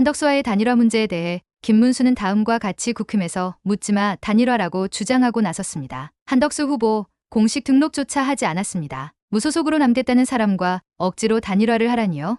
한덕수와의 단일화 문제에 대해 김문수는 다음과 같이 국힘에서 묻지마 단일화라고 주장하고 나섰습니다. 한덕수 후보 공식 등록조차 하지 않았습니다. 무소속으로 남겠다는 사람과 억지로 단일화를 하라니요?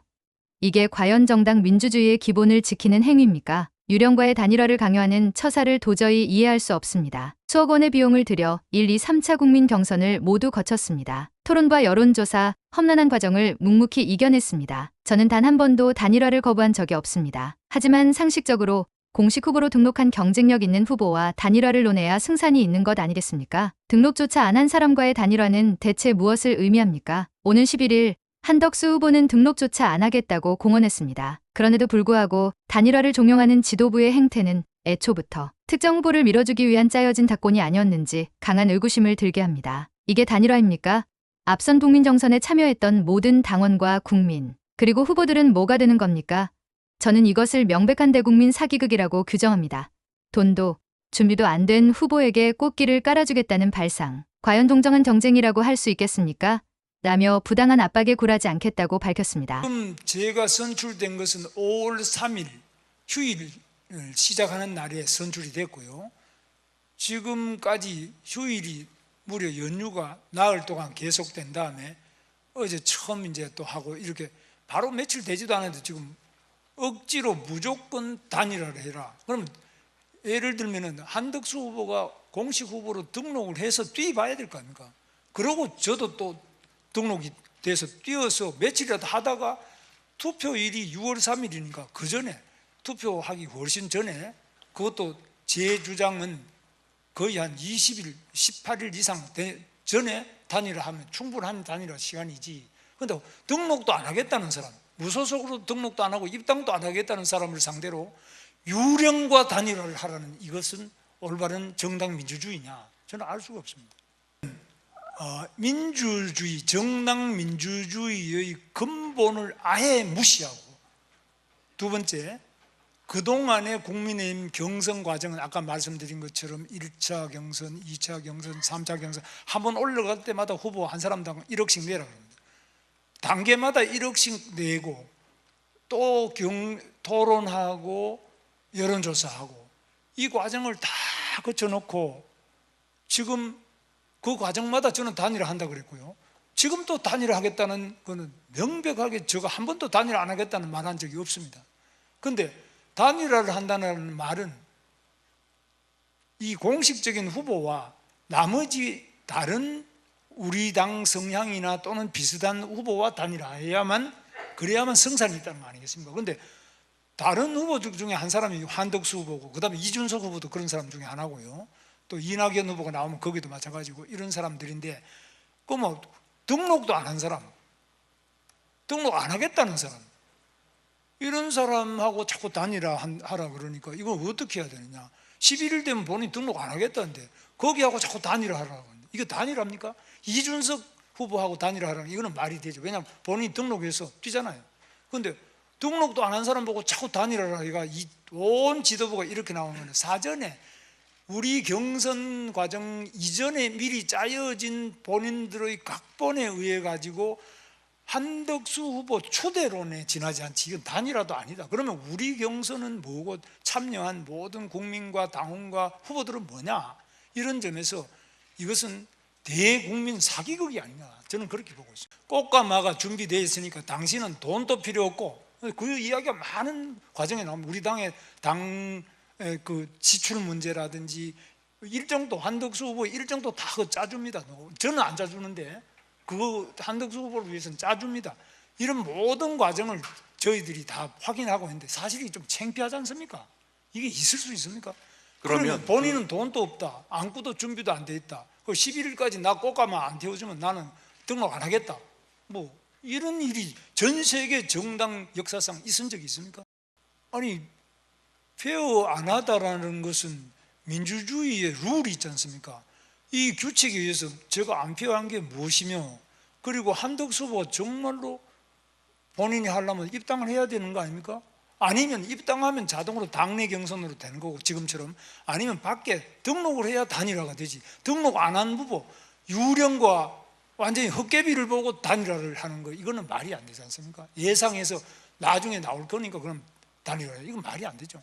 이게 과연 정당 민주주의의 기본을 지키는 행위입니까? 유령과의 단일화를 강요하는 처사를 도저히 이해할 수 없습니다. 수억 원의 비용을 들여 1, 2, 3차 국민 경선을 모두 거쳤습니다. 토론과 여론조사, 험난한 과정을 묵묵히 이겨냈습니다. 저는 단 한 번도 단일화를 거부한 적이 없습니다. 하지만 상식적으로 공식 후보로 등록한 경쟁력 있는 후보와 단일화를 논해야 승산이 있는 것 아니겠습니까? 등록조차 안 한 사람과의 단일화는 대체 무엇을 의미합니까? 오는 11일 한덕수 후보는 등록조차 안 하겠다고 공언했습니다. 그럼에도 불구하고 단일화를 종용하는 지도부의 행태는 애초부터 특정 후보를 밀어주기 위한 짜여진 작권이 아니었는지 강한 의구심을 들게 합니다. 이게 단일화입니까? 앞선 국민정선에 참여했던 모든 당원과 국민, 그리고 후보들은 뭐가 되는 겁니까? 저는 이것을 명백한 대국민 사기극이라고 규정합니다. 돈도 준비도 안 된 후보에게 꽃길을 깔아주겠다는 발상. 과연 동정한 경쟁이라고 할 수 있겠습니까? 라며 부당한 압박에 굴하지 않겠다고 밝혔습니다. 지금 제가 선출된 것은 5월 3일 휴일을 시작하는 날에 선출이 됐고요. 지금까지 휴일이 무려 연휴가 나흘 동안 계속된 다음에 어제 처음 이제 또 하고 이렇게 바로 며칠 되지도 않았는데 지금 억지로 무조건 단일화를 해라. 그러면 예를 들면은 한덕수 후보가 공식 후보로 등록을 해서 뛰어봐야 될 거 아닙니까? 그러고 저도 또 등록이 돼서 뛰어서 며칠이라도 하다가 투표일이 6월 3일이니까 그 전에 투표하기 훨씬 전에 그것도 제 주장은 거의 한 20일, 18일 이상 전에 단일화하면 충분한 단일화 시간이지. 그런데 등록도 안 하겠다는 사람, 무소속으로 등록도 안 하고 입당도 안 하겠다는 사람을 상대로 유령과 단일화를 하라는 이것은 올바른 정당 민주주의냐? 저는 알 수가 없습니다. 민주주의, 정당 민주주의의 근본을 아예 무시하고, 두 번째, 그동안의 국민의힘 경선 과정은 아까 말씀드린 것처럼 1차 경선, 2차 경선, 3차 경선 한 번 올라갈 때마다 후보 한 사람당 1억씩 내라 그럽니다. 단계마다 1억씩 내고 또 토론하고 여론조사하고 이 과정을 다 거쳐놓고 지금 그 과정마다 저는 단일화 한다고 그랬고요. 지금 또 단일화 하겠다는 거는 명백하게 제가 한 번도 단일화 안 하겠다는 말 한 적이 없습니다. 그런데 단일화를 한다는 말은 이 공식적인 후보와 나머지 다른 우리 당 성향이나 또는 비슷한 후보와 단일화해야만, 그래야만 승산이 있다는 거 아니겠습니까? 그런데 다른 후보들 중에 한 사람이 한덕수 후보고, 그 다음에 이준석 후보도 그런 사람 중에 하나고요. 또 이낙연 후보가 나오면 거기도 마찬가지고 이런 사람들인데, 그 뭐 등록도 안 한 사람, 등록 안 하겠다는 사람, 이런 사람하고 자꾸 단일화 하라 그러니까 이거 어떻게 해야 되느냐? 11일 되면 본인 등록 안 하겠다는데 거기하고 자꾸 단일화 하라고 하는데 이거 단일화입니까? 이준석 후보하고 단일화 하라는 이거는 말이 되죠. 왜냐하면 본인이 등록해서 뛰잖아요. 그런데 등록도 안 한 사람 보고 자꾸 단일화를 하니까 온 지도부가 이렇게 나오는 거는 사전에 우리 경선 과정 이전에 미리 짜여진 본인들의 각본에 의해 가지고 한덕수 후보 초대론에 지나지 않지 이건 단일화도 아니다. 그러면 우리 경선은 뭐고 참여한 모든 국민과 당원과 후보들은 뭐냐? 이런 점에서 이것은 대국민 사기극이 아니냐, 저는 그렇게 보고 있습니다. 꽃과 마가 준비되어 있으니까 당신은 돈도 필요 없고, 그 이야기가 많은 과정에 나오면 우리 당의 그 지출 문제라든지 일정도 한덕수 후보 일정도 다 짜줍니다. 저는 안 짜주는데 그 한덕수 후보를 위해서는 짜줍니다. 이런 모든 과정을 저희들이 다 확인하고 있는데 사실 좀 창피하지 않습니까? 이게 있을 수 있습니까? 그러면 본인은 돈도 없다, 안구도 준비도 안 돼 있다, 11일까지 나 꽃가마 안 태워주면 나는 등록 안 하겠다, 뭐 이런 일이 전 세계 정당 역사상 있은 적이 있습니까? 아니, 페어 안 하다라는 것은 민주주의의 룰이 있지 않습니까? 이 규칙에 의해서 제가 안 페어한 게 무엇이며, 그리고 한덕수 후보가 정말로 본인이 하려면 입당을 해야 되는 거 아닙니까? 아니면 입당하면 자동으로 당내 경선으로 되는 거고 지금처럼, 아니면 밖에 등록을 해야 단일화가 되지. 등록 안 한 후보 유령과 완전히 헛개비를 보고 단일화를 하는 거, 이거는 말이 안 되지 않습니까? 예상해서 나중에 나올 거니까 그럼 단일화. 이건 말이 안 되죠.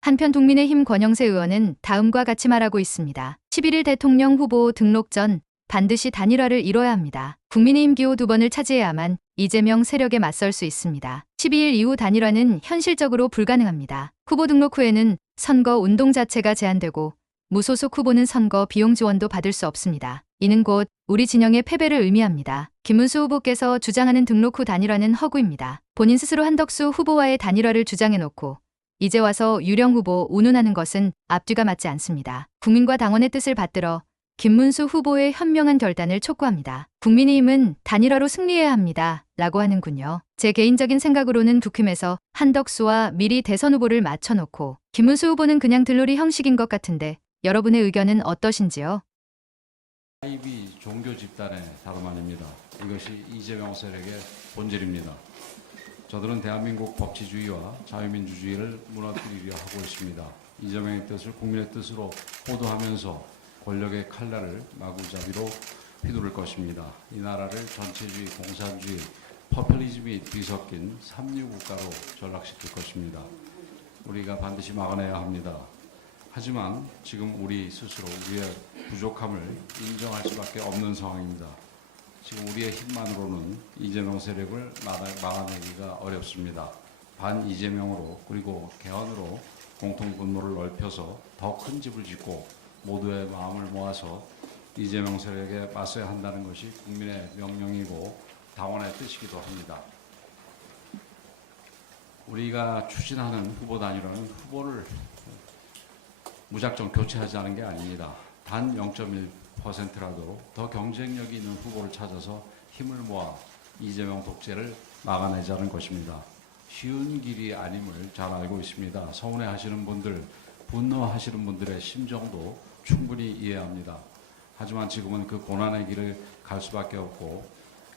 한편 국민의힘 권영세 의원은 다음과 같이 말하고 있습니다. 11일 대통령 후보 등록 전 반드시 단일화를 이뤄야 합니다. 국민의힘 기호 2번을 차지해야만 이재명 세력에 맞설 수 있습니다. 12일 이후 단일화는 현실적으로 불가능합니다. 후보 등록 후에는 선거 운동 자체가 제한되고 무소속 후보는 선거 비용 지원도 받을 수 없습니다. 이는 곧 우리 진영의 패배를 의미합니다. 김문수 후보께서 주장하는 등록 후 단일화는 허구입니다. 본인 스스로 한덕수 후보와의 단일화를 주장해놓고 이제 와서 유령 후보 운운하는 것은 앞뒤가 맞지 않습니다. 국민과 당원의 뜻을 받들어 김문수 후보의 현명한 결단을 촉구합니다. 국민의힘은 단일화로 승리해야 합니다. 라고 하는군요. 제 개인적인 생각으로는 국힘에서 한덕수와 미리 대선 후보를 맞춰놓고 김문수 후보는 그냥 들놀이 형식인 것 같은데 여러분의 의견은 어떠신지요? 사이비 종교 집단의 다름 아닙니다. 이것이 이재명 세력의 본질입니다. 저들은 대한민국 법치주의와 자유민주주의를 무너뜨리려 하고 있습니다. 이재명의 뜻을 국민의 뜻으로 호도하면서 권력의 칼날을 마구잡이로 휘두를 것입니다. 이 나라를 전체주의, 공산주의, 퍼퓰리즘이 뒤섞인 삼류국가로 전락시킬 것입니다. 우리가 반드시 막아내야 합니다. 하지만 지금 우리 스스로 우리의 부족함을 인정할 수밖에 없는 상황입니다. 지금 우리의 힘만으로는 이재명 세력을 막아내기가 어렵습니다. 반 이재명으로 그리고 개헌으로 공통 분모를 넓혀서 더 큰 집을 짓고 모두의 마음을 모아서 이재명 세력에 맞서야 한다는 것이 국민의 명령이고 당원의 뜻이기도 합니다. 우리가 추진하는 후보 단일화는 후보를 무작정 교체하자는 게 아닙니다. 단 0.1%라도 더 경쟁력이 있는 후보를 찾아서 힘을 모아 이재명 독재를 막아내자는 것입니다. 쉬운 길이 아님을 잘 알고 있습니다. 서운해하시는 분들, 분노하시는 분들의 심정도 충분히 이해합니다. 하지만 지금은 그 고난의 길을 갈 수밖에 없고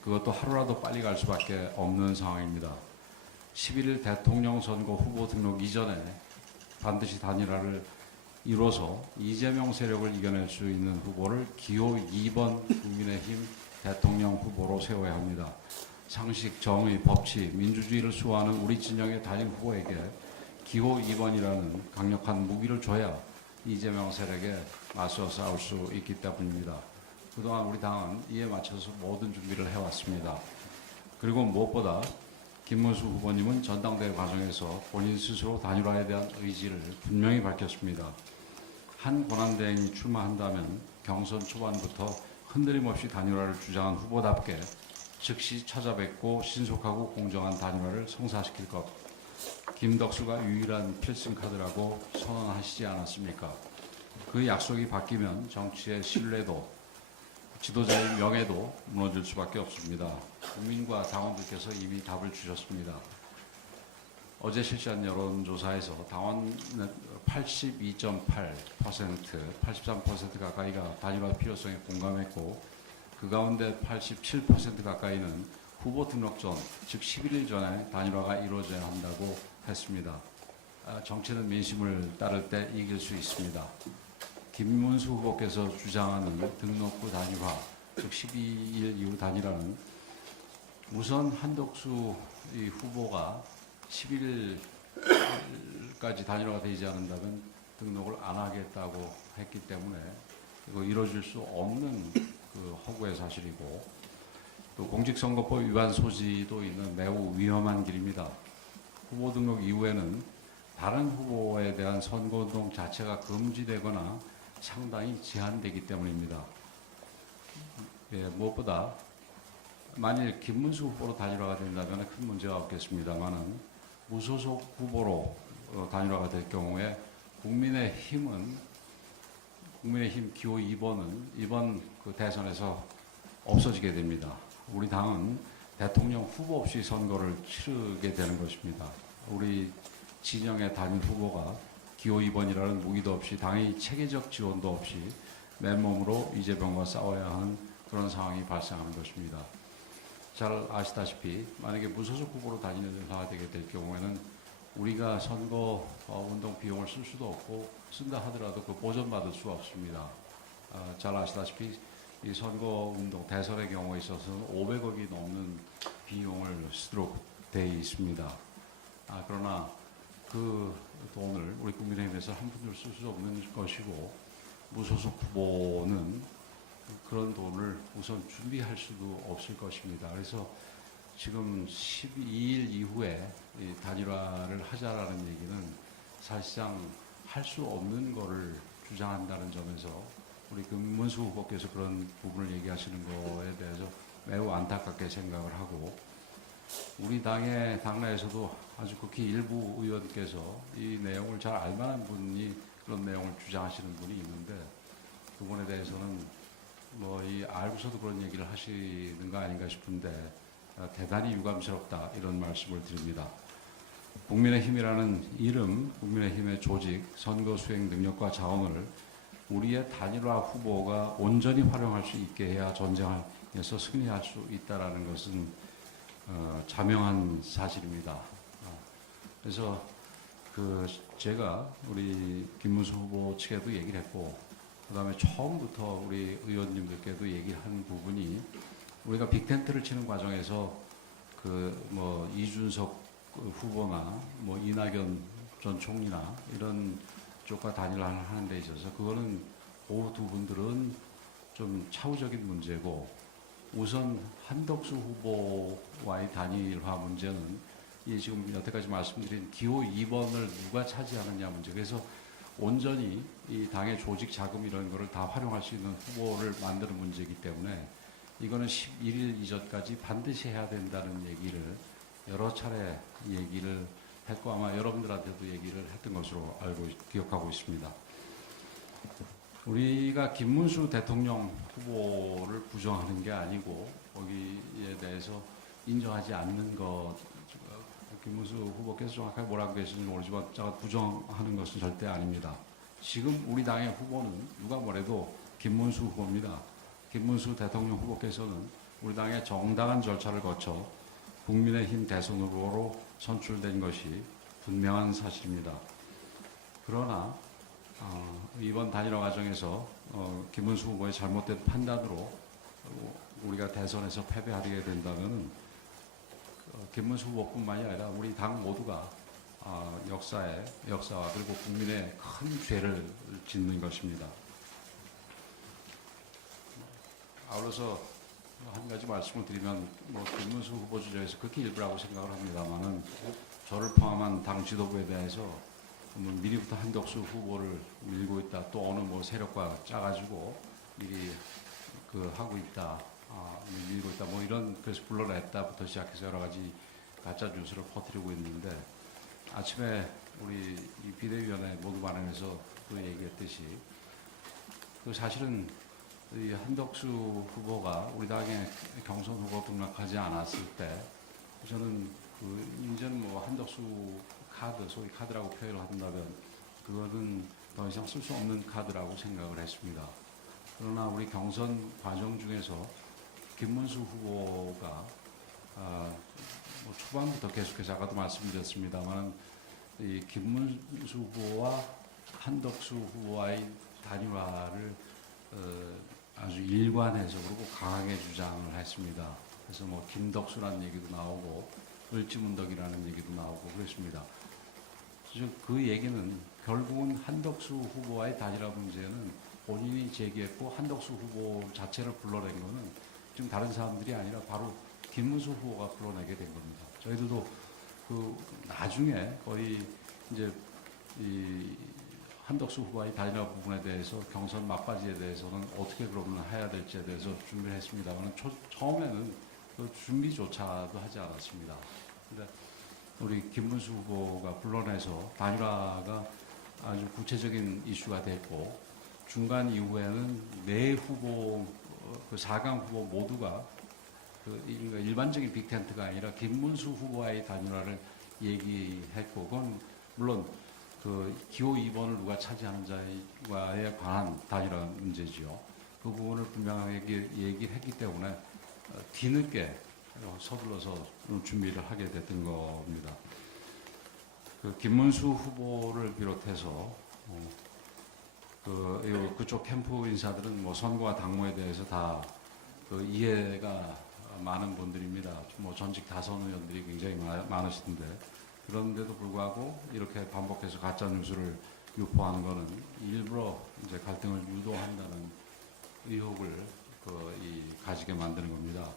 그것도 하루라도 빨리 갈 수밖에 없는 상황입니다. 11일 대통령 선거 후보 등록 이전에 반드시 단일화를 이뤄서 이재명 세력을 이겨낼 수 있는 후보를 기호 2번 국민의힘 대통령 후보로 세워야 합니다. 상식, 정의, 법치, 민주주의를 수호하는 우리 진영의 단일 후보에게 기호 2번이라는 강력한 무기를 줘야 이재명 세력에 맞서 싸울 수 있기 때문입니다. 그동안 우리 당은 이에 맞춰서 모든 준비를 해왔습니다. 그리고 무엇보다 김문수 후보님은 전당대회 과정에서 본인 스스로 단일화에 대한 의지를 분명히 밝혔습니다. 한 권한대행이 출마한다면 경선 초반부터 흔들림 없이 단일화를 주장한 후보답게 즉시 찾아뵙고 신속하고 공정한 단일화를 성사시킬 것. 김덕수가 유일한 필승 카드라고 선언하시지 않았습니까? 그 약속이 바뀌면 정치의 신뢰도, 지도자의 명예도 무너질 수밖에 없습니다. 국민과 당원들께서 이미 답을 주셨습니다. 어제 실시한 여론조사에서 당원 82.8%, 83% 가까이가 단일화 필요성에 공감했고 그 가운데 87% 가까이는 후보 등록 전, 즉 11일 전에 단일화가 이루어져야 한다고 했습니다. 정치는 민심을 따를 때 이길 수 있습니다. 김문수 후보께서 주장하는 등록 후 단일화, 즉 12일 이후 단일화는 우선 한덕수 후보가 11일까지 단일화가 되지 않는다면 등록을 안 하겠다고 했기 때문에 이거 이루어질 수 없는 그 허구의 사실이고 또 공직선거법 위반 소지도 있는 매우 위험한 길입니다. 후보 등록 이후에는 다른 후보에 대한 선거운동 자체가 금지되거나 상당히 제한되기 때문입니다. 무엇보다 만일 김문수 후보로 단일화가 된다면 큰 문제가 없겠습니다만은 무소속 후보로 단일화가 될 경우에 국민의힘 기호 2번은 이번 그 대선에서 없어지게 됩니다. 우리 당은 대통령 후보 없이 선거를 치르게 되는 것입니다. 우리 진영의 단일 후보가 기호 2번이라는 무기도 없이 당의 체계적 지원도 없이 맨몸으로 이재명과 싸워야 하는 그런 상황이 발생하는 것입니다. 잘 아시다시피 만약에 무소속 후보로 단일화가 되게 될 경우에는 우리가 선거 운동 비용을 쓸 수도 없고 쓴다 하더라도 그 보전받을 수가 없습니다. 잘 아시다시피 이 선거 운동 대선의 경우에 있어서는 500억이 넘는 비용을 쓰도록 되어 있습니다. 그러나 그 돈을 우리 국민의힘에서 한 푼도 쓸 수 없는 것이고 무소속 후보는 그런 돈을 우선 준비할 수도 없을 것입니다. 그래서 지금 12일 이후에 이 단일화를 하자라는 얘기는 사실상 할 수 없는 거를 주장한다는 점에서 우리 김문수 후보께서 그런 부분을 얘기하시는 거에 대해서 매우 안타깝게 생각을 하고, 우리 당내에서도 아주 극히 일부 의원께서 이 내용을 잘 알만한 분이 그런 내용을 주장하시는 분이 있는데, 그분에 대해서는 뭐 이 알고서도 그런 얘기를 하시는 거 아닌가 싶은데 대단히 유감스럽다, 이런 말씀을 드립니다. 국민의힘이라는 이름, 국민의힘의 조직, 선거 수행 능력과 자원을 우리의 단일화 후보가 온전히 활용할 수 있게 해야 전쟁에서 승리할 수 있다라는 것은 자명한 사실입니다. 그래서 제가 우리 김문수 후보 측에도 얘기를 했고, 그다음에 처음부터 우리 의원님들께도 얘기한 부분이, 우리가 빅텐트를 치는 과정에서 이준석 후보나 이낙연 전 총리나 이런 쪽과 단일화를 하는 데 있어서 그거는 그 두 분들은 좀 차후적인 문제고, 우선 한덕수 후보와의 단일화 문제는 이 지금 여태까지 말씀드린 기호 2번을 누가 차지하느냐 문제. 그래서 온전히 이 당의 조직 자금 이런 거를 다 활용할 수 있는 후보를 만드는 문제이기 때문에 이거는 11일 이전까지 반드시 해야 된다는 얘기를 여러 차례 얘기를 했고, 아마 여러분들한테도 얘기를 했던 것으로 기억하고 있습니다. 우리가 김문수 대통령 후보를 부정하는 게 아니고 거기에 대해서 인정하지 않는 것, 김문수 후보께서 정확하게 뭐라고 계시는지 모르지만 제가 부정하는 것은 절대 아닙니다. 지금 우리 당의 후보는 누가 뭐래도 김문수 후보입니다. 김문수 대통령 후보께서는 우리 당의 정당한 절차를 거쳐 국민의힘 대선 후보로 선출된 것이 분명한 사실입니다. 그러나 이번 단일화 과정에서 김문수 후보의 잘못된 판단으로 우리가 대선에서 패배하게 된다면 김문수 후보뿐만이 아니라 우리 당 모두가 역사와 그리고 국민의 큰 죄를 짓는 것입니다. 아울러서 한 가지 말씀을 드리면, 김문수 후보 주자에서 극히 일부라고 생각을 합니다만은, 저를 포함한 당 지도부에 대해서 미리부터 한덕수 후보를 밀고 있다, 또 어느 세력과 짜가지고 미리 하고 있다, 밀고 있다, 이런, 그래서 불러냈다부터 시작해서 여러 가지 가짜 뉴스를 퍼뜨리고 있는데, 아침에 우리 이 비대위원회 모두 반응해서 얘기했듯이 사실은 이 한덕수 후보가 우리 당의 경선 후보 등록하지 않았을 때, 저는 이제는 한덕수 카드, 소위 카드라고 표현을 한다면 그거는 더 이상 쓸 수 없는 카드라고 생각을 했습니다. 그러나 우리 경선 과정 중에서 김문수 후보가 초반부터 계속해서 아까도 말씀드렸습니다만, 이 김문수 후보와 한덕수 후보와의 단일화를 아주 일관해서 그리고 강하게 주장을 했습니다. 그래서 김덕수라는 얘기도 나오고 을지문덕이라는 얘기도 나오고 그랬습니다. 그래서 그 얘기는 결국은 한덕수 후보와의 단일화 문제는 본인이 제기했고, 한덕수 후보 자체를 불러낸 거는 지금 다른 사람들이 아니라 바로 김문수 후보가 불러내게 된 겁니다. 저희들도 나중에 거의 이제 이 한덕수 후보와의 단일화 부분에 대해서, 경선 막바지에 대해서는 어떻게 그러면 해야 될지에 대해서 준비를 했습니다만, 처음에는 그 준비조차도 하지 않았습니다. 근데 우리 김문수 후보가 불러내서 단일화가 아주 구체적인 이슈가 됐고, 중간 이후에는 네 후보, 4강 후보 모두가 일반적인 빅텐트가 아니라 김문수 후보와의 단일화를 얘기했고, 그건 물론 기호 2번을 누가 차지하는지에 관한 단일화 문제지요. 그 부분을 분명하게 얘기를 했기 때문에 뒤늦게 서둘러서 준비를 하게 됐던 겁니다. 김문수 후보를 비롯해서 그쪽 캠프 인사들은 선거와 당무에 대해서 다 이해가 많은 분들입니다. 전직 다선 의원들이 굉장히 많으시던데, 그런데도 불구하고 이렇게 반복해서 가짜 뉴스를 유포하는 것은 일부러 이제 갈등을 유도한다는 의혹을 가지게 만드는 겁니다.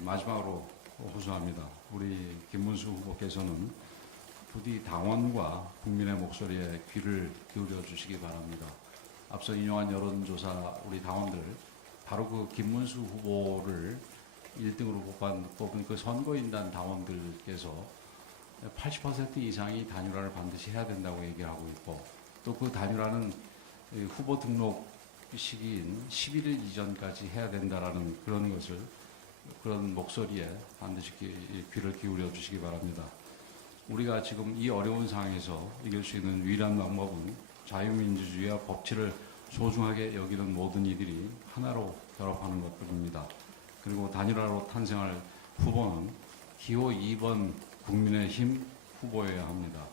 마지막으로 호소합니다. 우리 김문수 후보께서는 부디 당원과 국민의 목소리에 귀를 기울여 주시기 바랍니다. 앞서 인용한 여론조사 우리 당원들 바로 그 김문수 후보를 1등으로 뽑은 그 선거인단 당원들께서 80% 이상이 단일화를 반드시 해야 된다고 얘기하고 있고, 또 그 단일화는 후보 등록 시기인 11일 이전까지 해야 된다라는 그런 목소리에 반드시 귀를 기울여 주시기 바랍니다. 우리가 지금 이 어려운 상황에서 이길 수 있는 유일한 방법은 자유민주주의와 법치를 소중하게 여기는 모든 이들이 하나로 결합하는 것뿐입니다. 그리고 단일화로 탄생할 후보는 기호 2번 국민의힘 후보여야 합니다.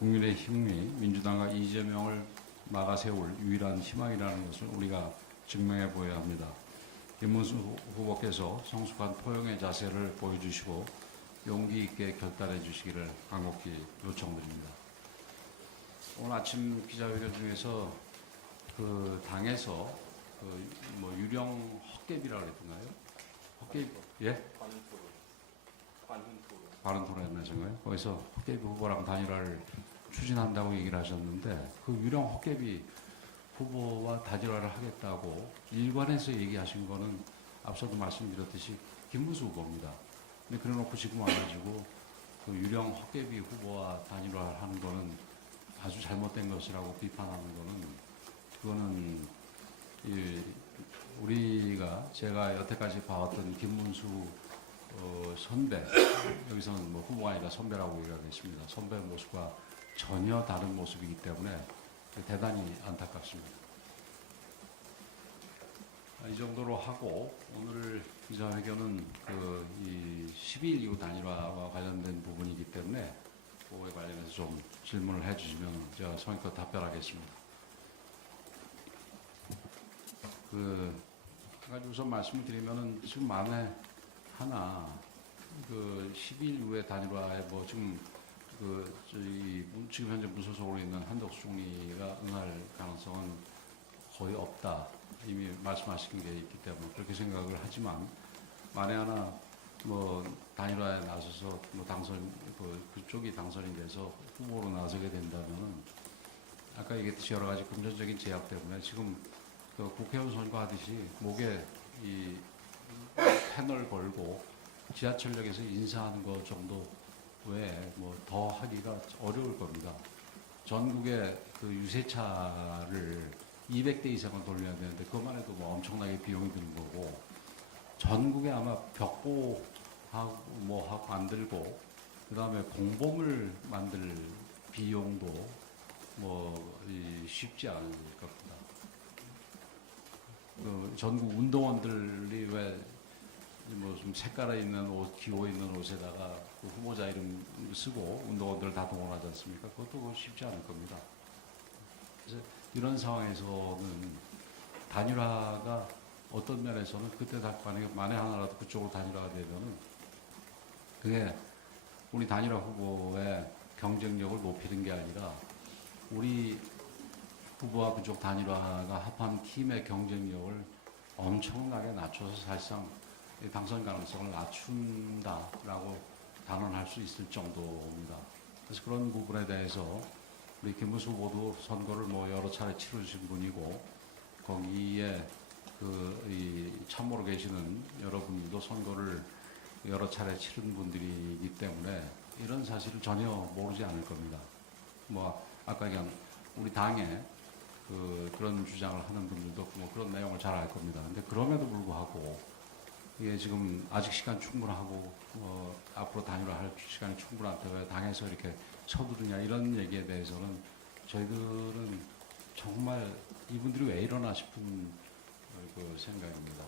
국민의힘이 민주당과 이재명을 막아 세울 유일한 희망이라는 것을 우리가 증명해 보여야 합니다. 김문수 후보께서 성숙한 포용의 자세를 보여주시고 용기 있게 결단해 주시기를 간곡히 요청드립니다. 오늘 아침 기자회견 중에서 그 당에서 유령 헛개비라고 그랬던가요? 헛개비, 예? 바른 토론에서인가요? 거기서 헛개비 후보랑 단일화를 추진한다고 얘기를 하셨는데, 그 유령 헛개비 후보와 단일화를 하겠다고 일관해서 얘기하신 거는 앞서도 말씀드렸듯이 김문수 후보입니다. 근데 그래 놓고 지금 와가지고 그 유령 헛개비 후보와 단일화를 하는 거는 아주 잘못된 것이라고 비판하는 거는, 그거는 제가 여태까지 봐왔던 김문수 선배, 여기서는 뭐 후보가 아니라 선배라고 얘기하겠습니다. 선배 모습과 전혀 다른 모습이기 때문에 대단히 안타깝습니다. 이 정도로 하고, 오늘 기자회견은 이 12일 이후 단일화와 관련된 부분이기 때문에 그거에 관련해서 좀 질문을 해주시면 제가 성의껏 답변하겠습니다. 우선 말씀을 드리면은 지금 만에 하나 12일 이후에 단일화에 지금 현재 무소속으로 있는 한덕수 총리가 응할 가능성은 거의 없다. 이미 말씀하신 게 있기 때문에 그렇게 생각을 하지만, 만에 하나 단일화에 나서서 그쪽이 당선이 돼서 후보로 나서게 된다면은, 아까 얘기했듯이 여러 가지 금전적인 제약 때문에 지금 국회의원 선거하듯이 목에 이 패널 걸고 지하철역에서 인사하는 것 정도 외에 더 하기가 어려울 겁니다. 전국에 유세차를 200대 이상은 돌려야 되는데 그것만 해도 엄청나게 비용이 드는 거고, 전국에 아마 벽보하고 만들고 그다음에 공범을 만들 비용도 쉽지 않을 겁니다. 전국 운동원들이 좀 색깔에 있는 옷, 기호 있는 옷에다가 후보자 이름 쓰고 운동원들을 다 동원하지 않습니까? 그것도 쉽지 않을 겁니다. 그래서 이런 상황에서는 단일화가 어떤 면에서는 그때 만에 하나라도 그쪽으로 단일화가 되면은 그게 우리 단일화 후보의 경쟁력을 높이는 게 아니라 우리 후보와 그쪽 단일화가 합한 팀의 경쟁력을 엄청나게 낮춰서 사실상 당선 가능성을 낮춘다라고 단언할 수 있을 정도입니다. 그래서 그런 부분에 대해서 우리 김문수 후보도 선거를 여러 차례 치르신 분이고, 거기에 참모로 계시는 여러분들도 선거를 여러 차례 치른 분들이기 때문에 이런 사실을 전혀 모르지 않을 겁니다. 아까 얘기한 우리 당에 그런 주장을 하는 분들도 그런 내용을 잘 알 겁니다. 근데 그럼에도 불구하고 이게 지금 아직 시간 충분하고 앞으로 단일화할 시간이 충분한데 왜 당에서 이렇게 서두르냐, 이런 얘기에 대해서는 저희들은 정말 이분들이 왜 이러나 싶은 생각입니다.